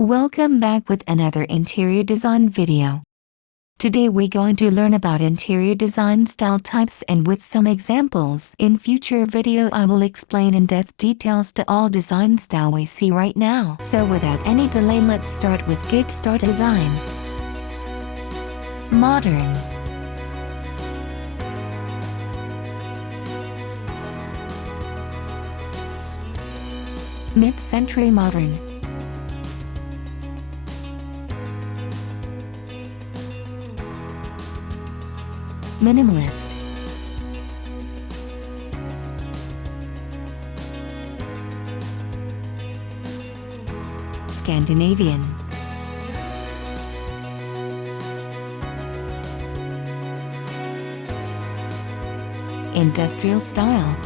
Welcome back with another interior design video. Today we're going to learn about interior design style types and with some examples. In future video I will explain in-depth details to all design style we see right now. So without any delay, let's start with GETSTARTDESIGN. Modern. Mid-century modern. Minimalist. Scandinavian. Industrial style.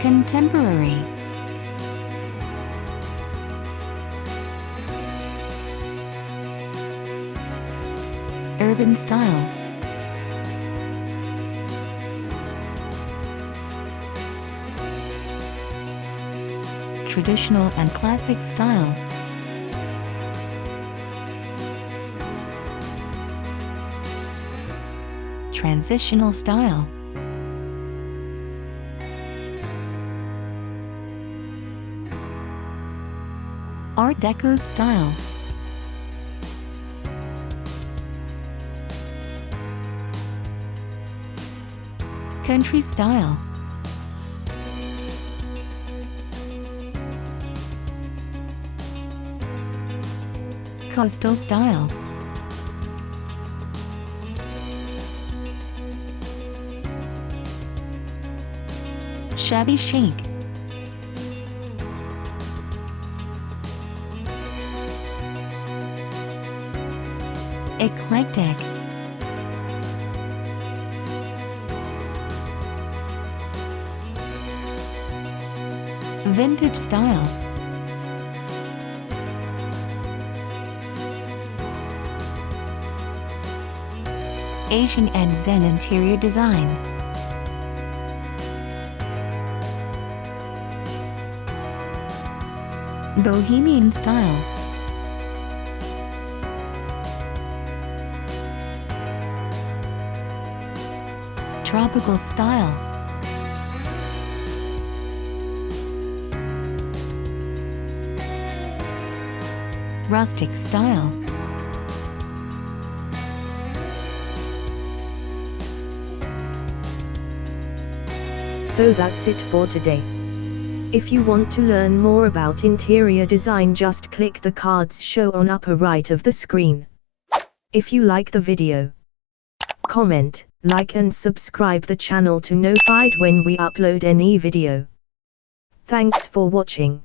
Contemporary. Urban style. Traditional and classic style. Transitional style. Art Deco style. Country style. Coastal style. Shabby chic. Eclectic. Vintage style. Asian and Zen interior design. Bohemian style. Tropical style. Rustic style. So that's it for today. If you want to learn more about interior design, just click the cards show on upper right of the screen. If you like the video, comment, like and subscribe the channel to notified when we upload any video. Thanks for watching.